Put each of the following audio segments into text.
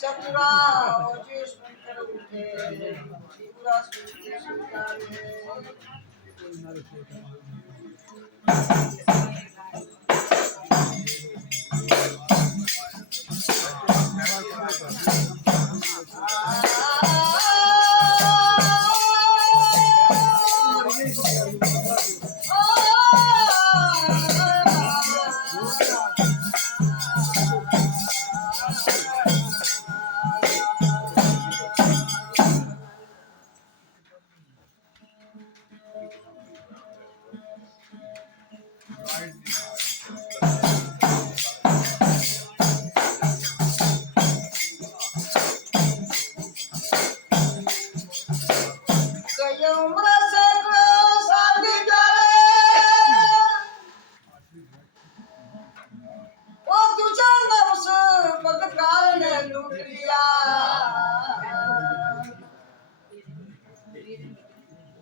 चतुरा जो सुनकर उठे त्रिपुरा सुनते सुनते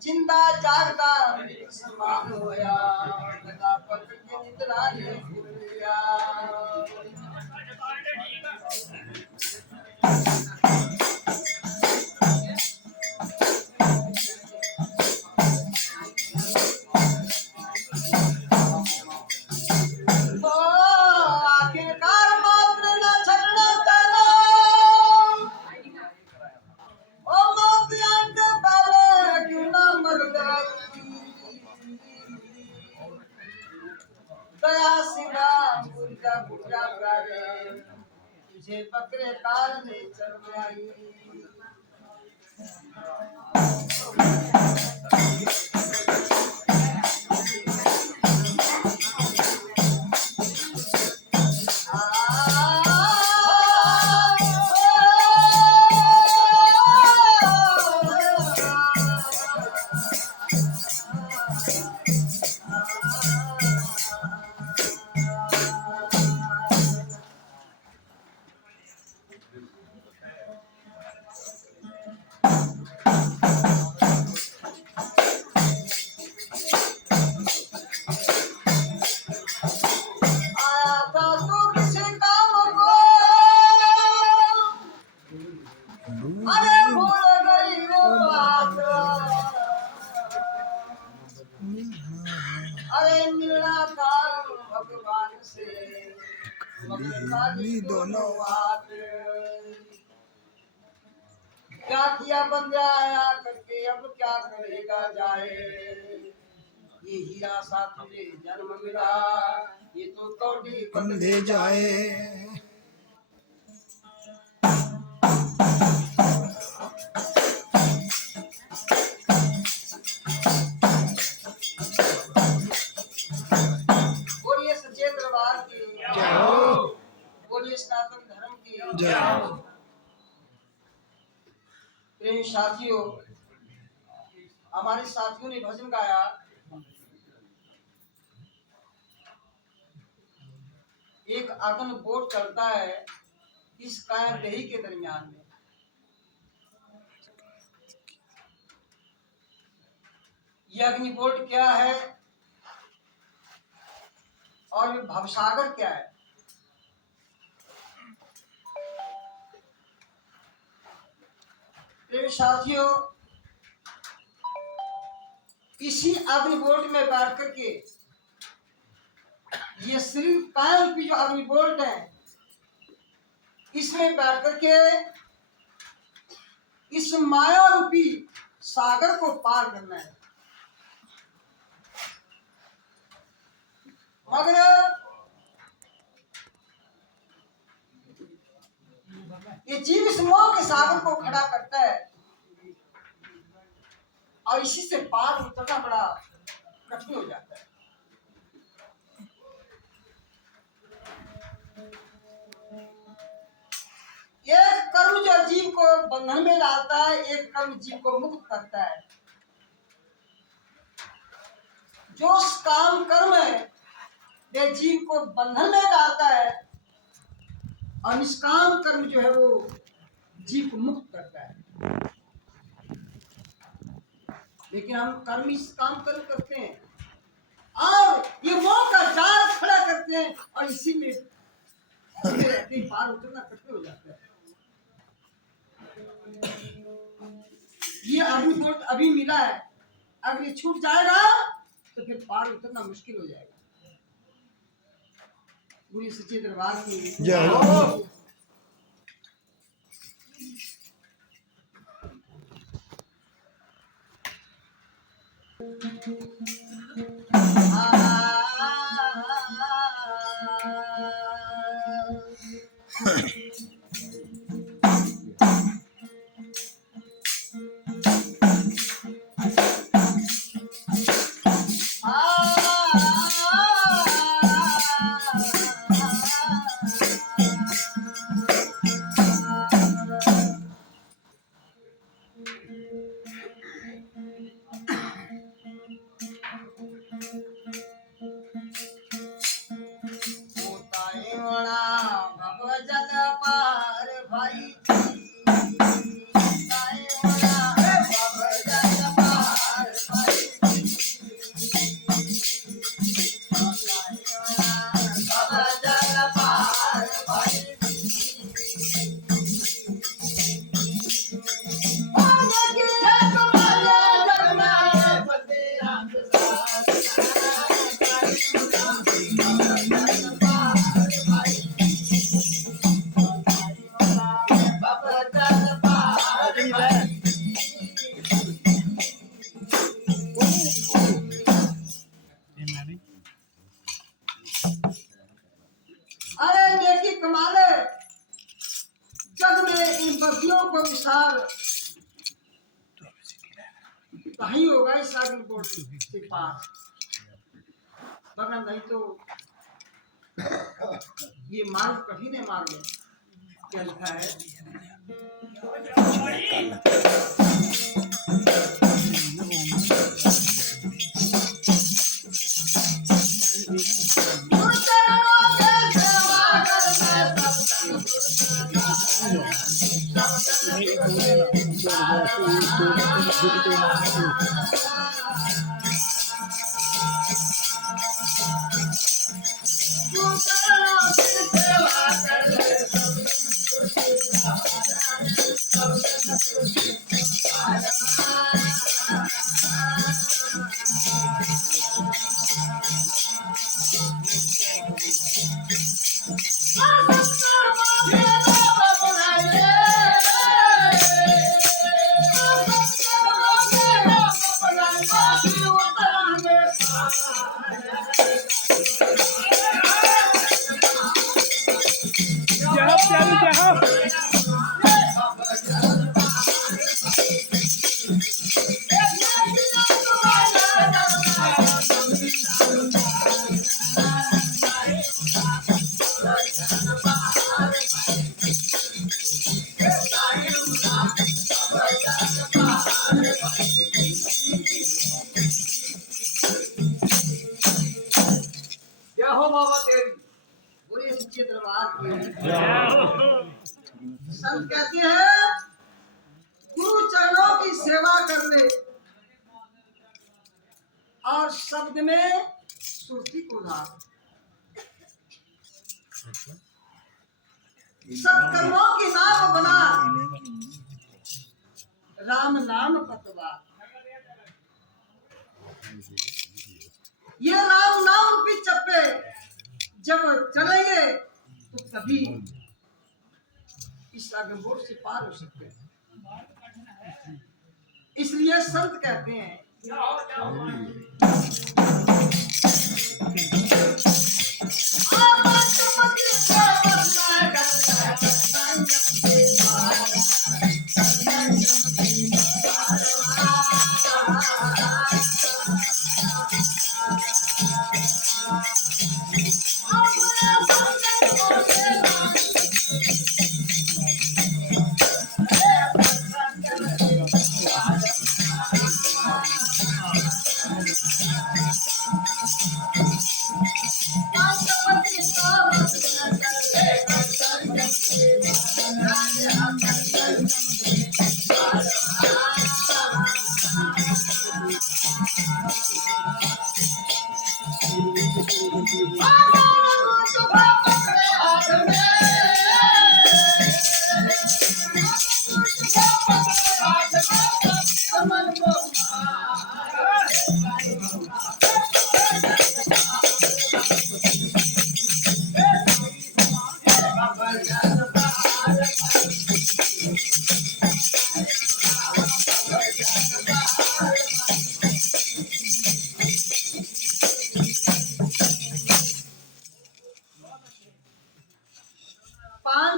जिंदा जागता समान होया लगा पकड़ के निद्रा ने भूलिया तुझे बकरे काल में चल आई भगवान से दोनों बात क्या किया बंदा आया करके अब क्या करेगा जाए ये हीरा सा तुझे जन्म मिला ये तो कौड़ी बंधे जाए बोलिए सनातन धर्म की जय। प्रेमी साथियों हमारे साथियों ने भजन गाया एक अग्नि बोट चलता है इस काया देही के दरमियान में यह अग्नि बोट क्या है और भवसागर क्या है प्रिय साथियों इसी अग्निबोल्ट में बैठ करके ये शरीर कायल की जो अग्निबोल्ट है इसमें बैठ करके इस माया रूपी सागर को पार करना है मगर ये जीव इस मोह के सागर को खड़ा करता है और इसी से पार उतरना बड़ा कठिन हो जाता है एक कर्म जो जीव को बंधन में लाता है एक कर्म जीव को मुक्त करता है जो काम कर्म है ये जीव को बंधन में लाता है और निष्काम कर्म जो है वो जीव को मुक्त करता है लेकिन हम कर्म इस काम कर्म करते हैं और ये मोह का जाल खड़ा करते हैं और इसी में कहते हैं पार उतरना कठिन हो जाता है। ये अभी मिला है, अगर ये छूट जाएगा तो फिर पार उतरना मुश्किल हो जाएगा। गुरु सच्चे दरबार की जय हो। कहीं होगा इस सागल बोर्ड के पास, वरना नहीं तो ये मार्ग कठिन है। मार्ग क्या लिखा है? संत कहते हैं गुरु चरणों की सेवा करने और शब्द में सुरती को लाभ, सत्कर्मों की नाम बना राम नाम पतवा। ये राम नाम भी चप्पे जब चलेंगे तो कभी इस सागरबोट से पार हो सकते हैं। इसलिए संत कहते हैं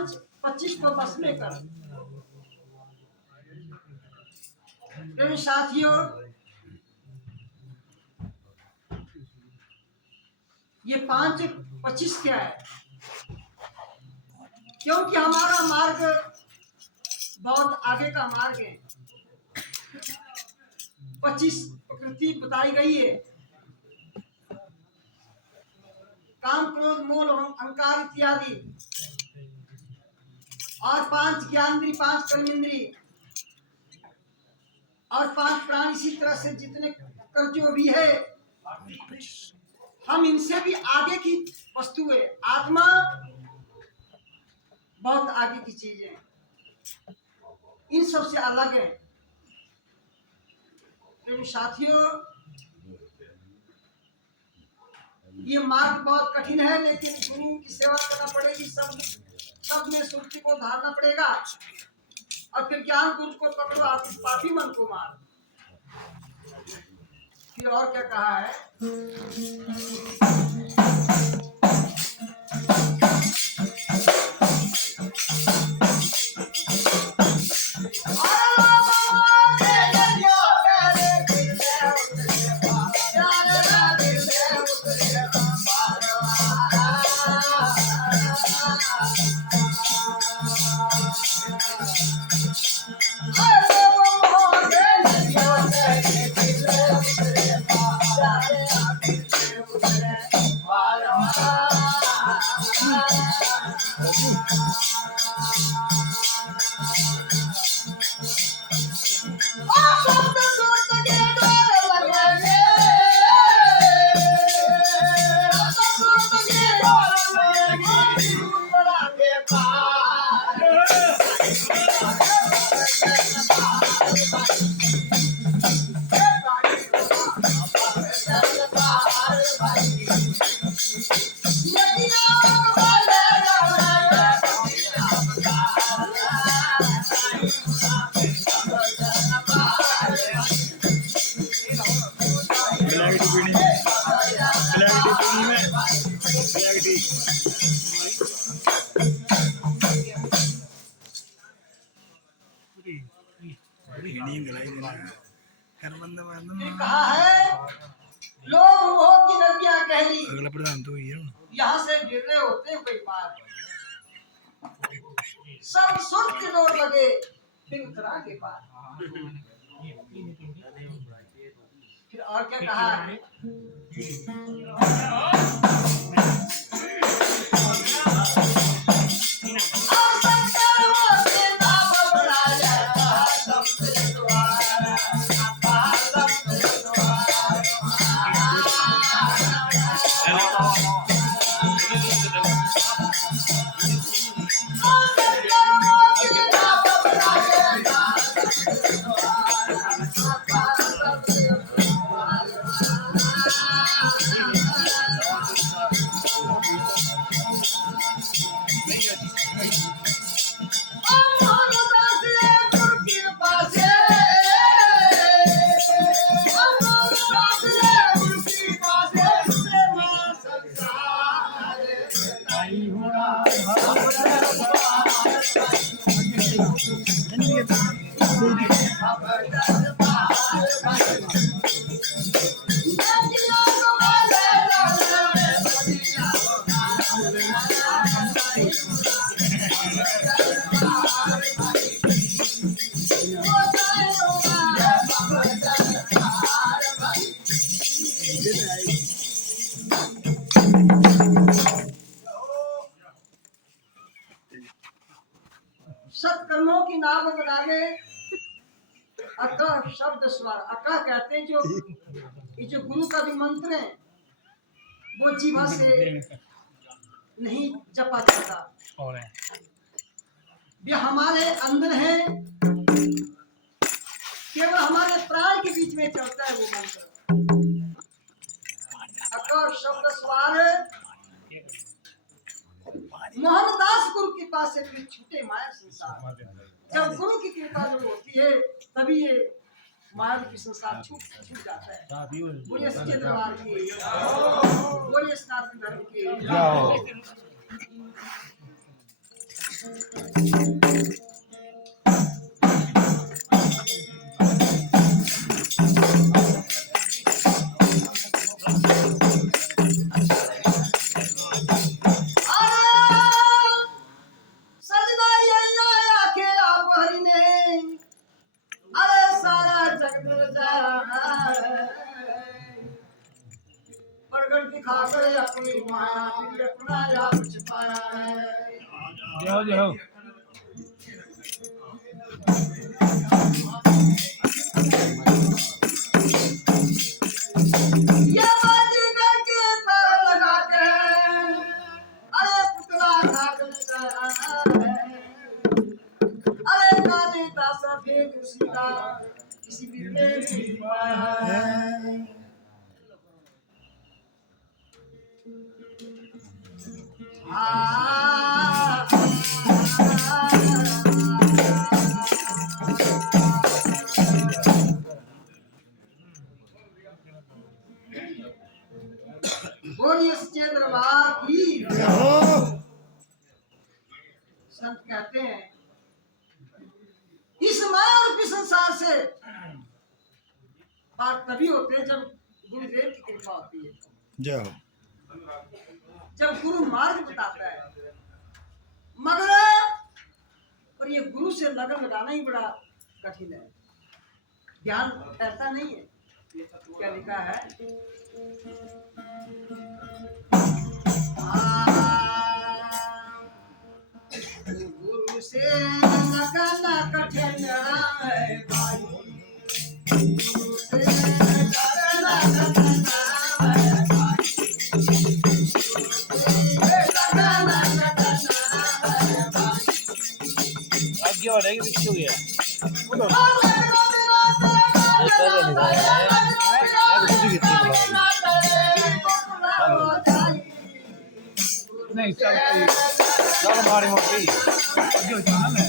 5-25 को बस में कर। प्रेमी साथियों, ये 5-25 क्या है? क्योंकि हमारा मार्ग बहुत आगे का मार्ग है। 25 प्रकृति बताई गई है, काम क्रोध मोह अहंकार इत्यादि, और 5 ज्ञानेंद्रिय, 5 कर्मेंद्रिय और 5 प्राण। इसी तरह से जितने कर जो भी है, हम इनसे भी आगे की वस्तु है। आत्मा बहुत आगे की चीज है, इन सबसे अलग है। तो साथियों, ये मार्ग बहुत कठिन है, लेकिन गुरु की सेवा करना पड़ेगी। सब में सुक्ति को धारना पड़ेगा, और फिर ज्ञान गुरु को पकड़ो, पापी मन को मार। फिर और क्या कहा है? कहा है लोग मोह की नदियां गहरी, अगला प्रधान तो ये यहाँ से गिर रहे होते हैं कोई पार। सब सुर के डोर लगे फिर उतरा के पार। फिर और क्या कहा है? सत्कर्मों की नाव बनावे अकह शब्द स्वर। अकह कहते हैं जो गुरु का भी मंत्र है, वो जीवा से नहीं जपा जाता, वे हमारे अंदर है, केवल हमारे प्राण के बीच में चलता है वो मंत्र। अकह शब्द स्वर। मोहनदास गुरु की पास से फिर छूटे माया संसार। जब गुरु की कृपा जो होती है, तभी ये माया की संसार छूट जाता है। बोलिए सच्चे दरबार की, बोलिए सनातन धर्म की। कोई माया फिर अपना आप छिपाया है। जाओ जाओ ये बाजीगर के तार लगा के अरे पुतला घाट लगाया है। अरे काली का सफेद सीता किसी भी में नहीं पाया है। बोलिए सच्चे दरबार की। संत कहते हैं इस माया रूपी संसार से पार तभी होते हैं जब गुरुदेव की कृपा होती है, जाओ जब गुरु मार्ग बताता है। मगर और ये गुरु से लगन लगाना ही बड़ा कठिन है, ज्ञान ठहरता नहीं है। क्या लिखा है? गुरु से लगन कठिन है भाई, गुरु से लगन कठिन है भाई, लगन कठिन है भाई। अब क्या हो रहा है कि पीछे हो गया नहीं चल चल हमारी मोटी जो चल है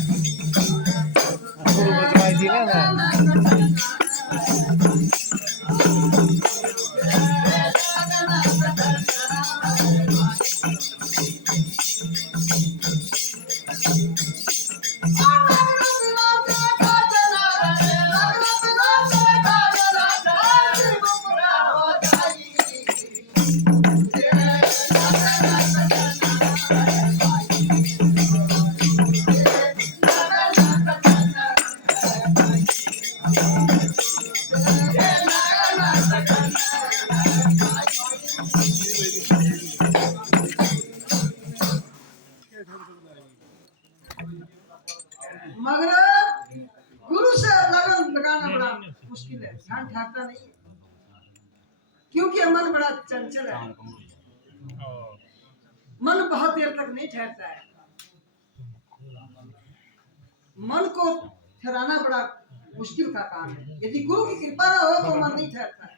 गुरु बताई थी ना मगर गुरु से लगन लगाना बड़ा मुश्किल है, ध्यान ठहरता नहीं है, क्योंकि मन बड़ा चंचल है। मन बहुत देर तक नहीं ठहरता है। मन को ठहराना बड़ा मुश्किल का काम है। यदि गुरु की कृपा ना हो तो मन नहीं ठहरता है।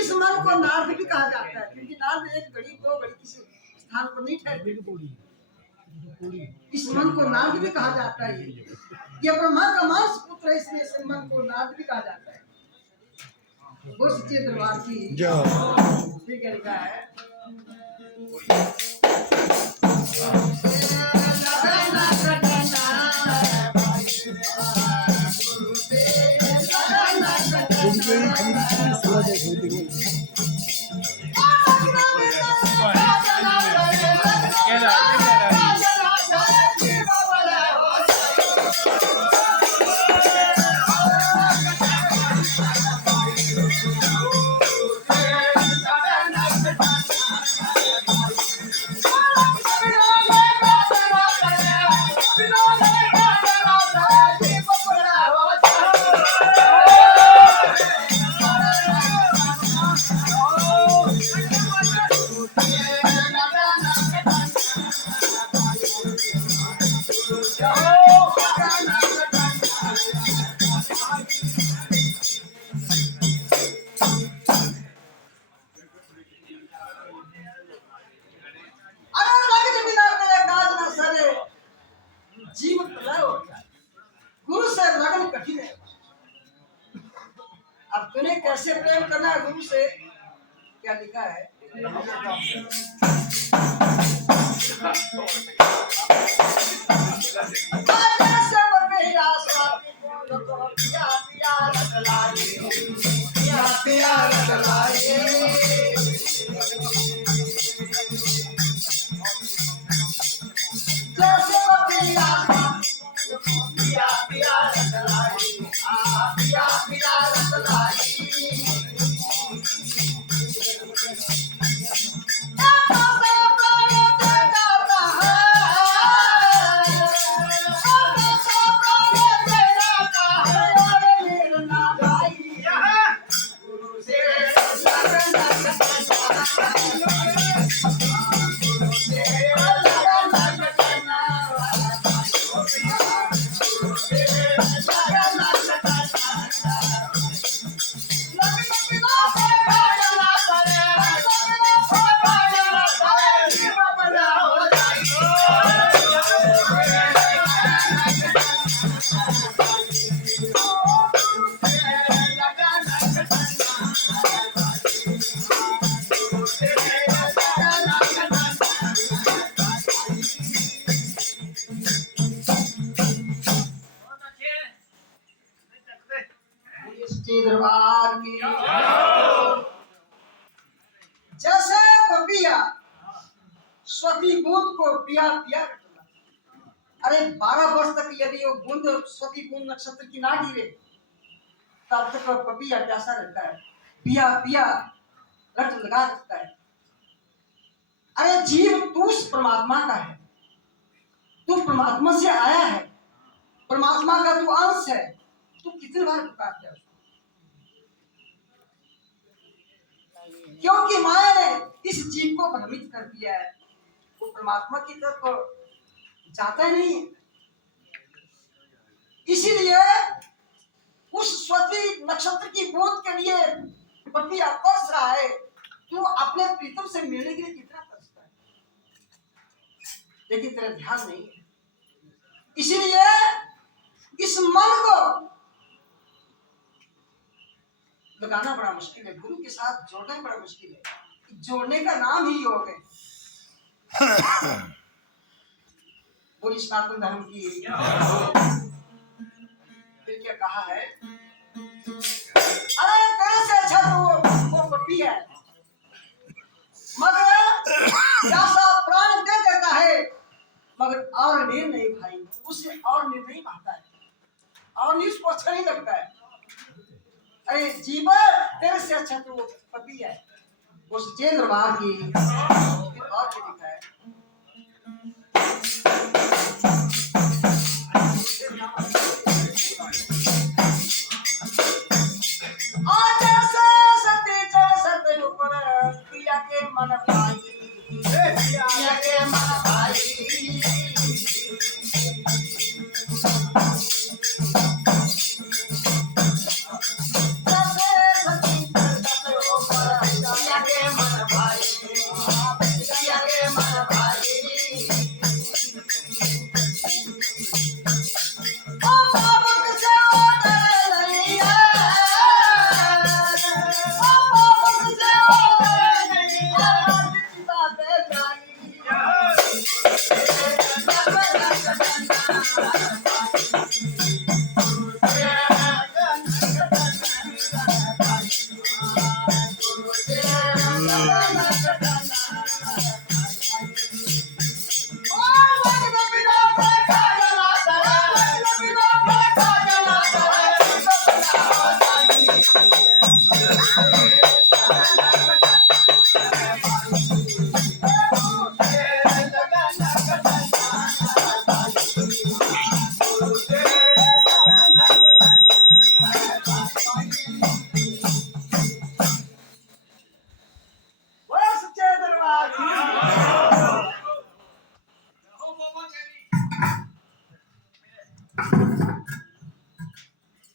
इस मन को नार्द भी कहा जाता है, क्योंकि नार्द एक घड़ी दो घड़ी किसी स्थान पर नहीं ठहरती। इस मन को नारद भी कहा जाता है। ये ब्रह्मा का मांस पुत्र है, इसलिए इस मन को नारद भी कहा जाता है। वो सच्चे दरबार की फिर क्या लिखा है? गुरु से लगन कठिन है। अब तूने कैसे प्रेम करना है गुरु से? क्या लिखा है? दरबार की। जैसे पपिया स्वती बूंद को पिया पिया करता, अरे 12 वर्ष तक यदि वो बूंद स्वती बूंद नक्षत्र की ना गिरे तब तक पपिया प्यासा रहता है, पिया पिया रट लगा रखता है। अरे जीव तू उस परमात्मा का है, तू परमात्मा से आया है, परमात्मा का तू अंश है, तू कितनी बार पुकारता है? क्योंकि माया ने इस जीव को भ्रमित कर दिया है, वो परमात्मा की तरफ जाता ही नहीं है। इसीलिए उस स्वती नक्षत्र की बूंद के लिए पपिया तरस रहा है। तू अपने प्रीतम से मिलने के लिए कितना तरसता है, लेकिन तेरा ध्यान नहीं है। इसीलिए इस मन को लगाना बड़ा मुश्किल है, गुरु के साथ जोड़ना बड़ा मुश्किल है। जोड़ने का नाम ही योग है। पूरी सनातन धर्म की फिर क्या कहा है? अरे तेरे से अच्छा तो वो पपी है, मगर जैसा प्राण दे देता है मगर और नीर नहीं भाई, उससे और नीर नहीं भाता है, और नीर उसको अच्छा नहीं लगता है। अरे जीवन तेरे से अच्छा तो वो पपी है। वो सच्चे दरबार की और क्या लिखा है? मन भाई, पिया के मन भाई,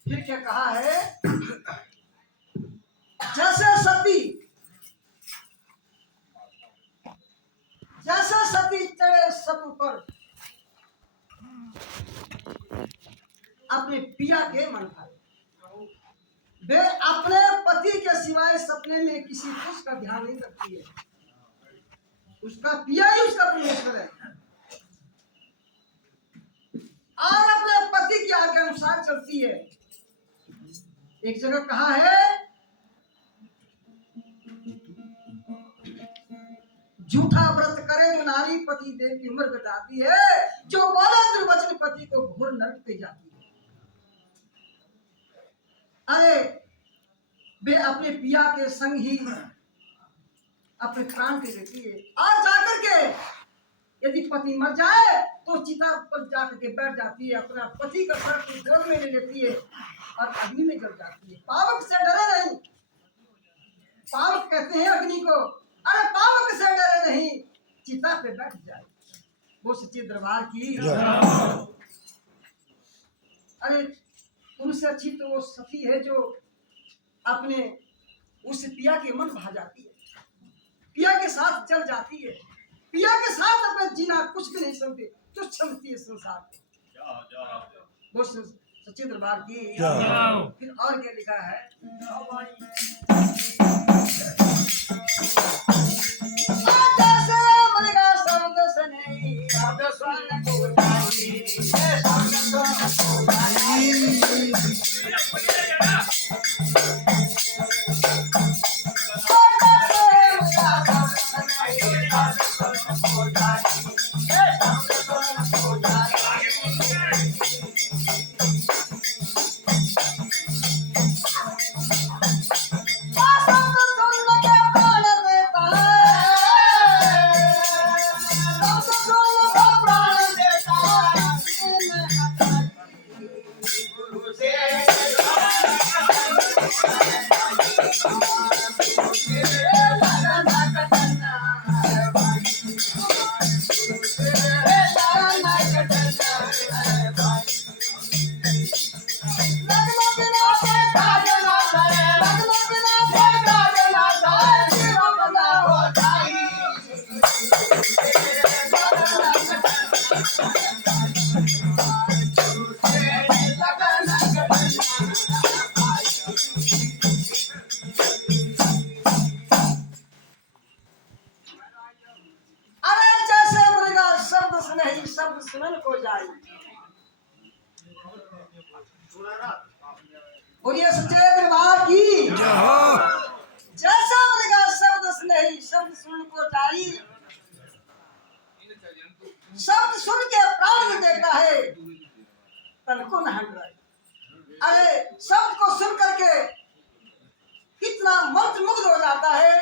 फिर क्या कहा है? जैसे सती चढ़े सतु पर अपने पिया के मन भाई, वे अपने पति के सिवाय सपने में किसी पुरुष का ध्यान नहीं रखती है, उसका पिया ही उसका परमेश्वर है, और अपने पति की आज्ञा अनुसार चलती है। एक जगह कहा है, झूठा व्रत करे जो नारी पति देव की उम्र घटाती है, जो बोले दुर्वचन पति को घोर नरक पे जाती है। अरे वे अपने पिया के संग ही अपने प्राण के देती है, और जाकर के यदि पति मर जाए तो चिता पर जाकर के बैठ जाती है, अपना पति का सर गोद में ले लेती है और अग्नि में जल जाती है। पावक से डरे नहीं, पावक कहते हैं अग्नि को, अरे पावक से डरे नहीं, चिता पे बैठ जाए। वो सच्चे दरबार की। अरे उनसे अच्छी तो वो सखी है जो अपने उस पिया के मन भा जाती है, पिया के साथ चल जाती है, पिया के साथ अपना जीना कुछ भी नहीं समझती, तुच्छ समझती है संसार को। वो सच्चे दरबार की। फिर और क्या लिखा है? शब्द सुनन को जाए। बोलिए सच्चे दरबार की जैसा मृगा शब्द स्नेही शब्द सुन को जाई। शब्द सुन के प्राण देता है तन को न हट रहा। अरे शब्द को सुन करके कितना मंत्रमुग्ध हो जाता है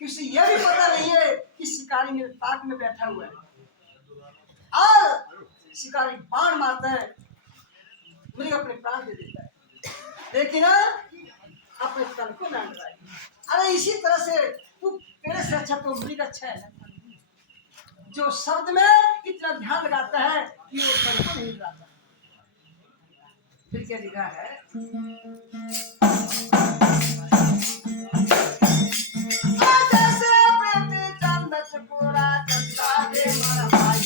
कि उसे यह भी पता नहीं है कि शिकारी मेरे ताक में बैठा हुआ है और शिकारी बाण मारता है, मुझे अपने प्राण दे देता है, लेकिन अपने तन को न हट रहा है। अरे इसी तरह से तू तेरे से अच्छा तो मृग अच्छा है जो शब्द में इतना ध्यान लगाता है कि वो तन को नहीं लगाता। फिर क्या लिखा है? जैसे प्रेमी चंद चकोरा चंदा के मन भाई,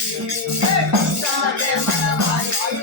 चंदा के मन भाई,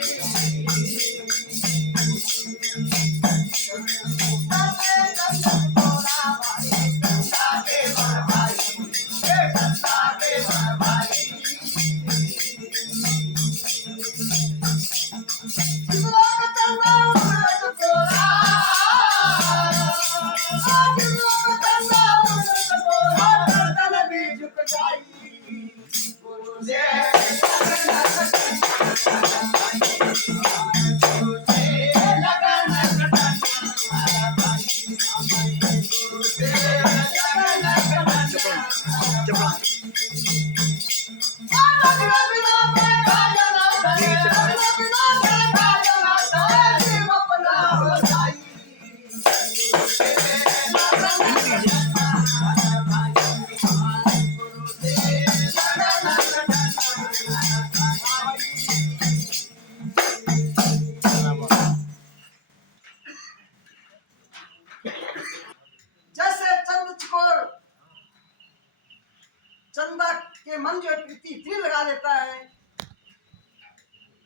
चंदा के मन जो प्रीति इतनी लगा लेता है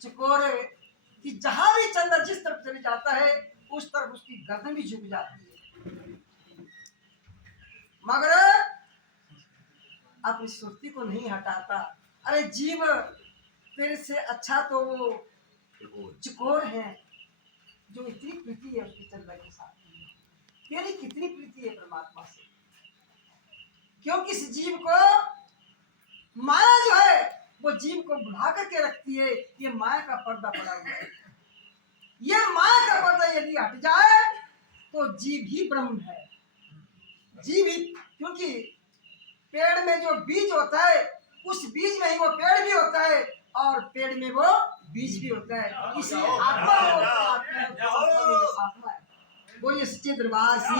चकोरे कि जहां भी चंदा जिस तरफ चले जाता है उस तरफ उसकी गर्दन भी झुक जाती है, मगर अपनी सुर्ती को नहीं हटाता। अरे जीव तेरे से अच्छा तो वो चकोर है जो इतनी प्रीति है उसकी चंदा के साथ। तेरी कितनी प्रीति है परमात्मा से, क्योंकि इस जीव को माया जो है वो जीव को बुला करके रखती है। ये माया का पर्दा पड़ा हुआ है, ये माया का पर्दा यदि हट जाए तो जीव ही ब्रह्म है। जीव ही, क्योंकि पेड़ में जो बीज होता है उस बीज में ही वो पेड़ भी होता है और पेड़ में वो बीज भी होता है। इसी आत्मा आत्मा है। बोलिए सच्चे दरबार की,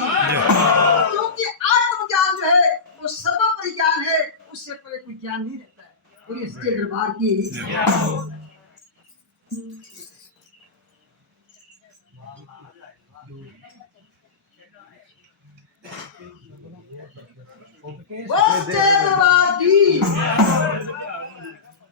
क्योंकि आत्मज्ञान जो है वो सर्वोपरि ज्ञान है, उससे परे कोई ज्ञान नहीं रहता है। बोलिए सच्चे दरबार की। वो सच्चे दरबार की।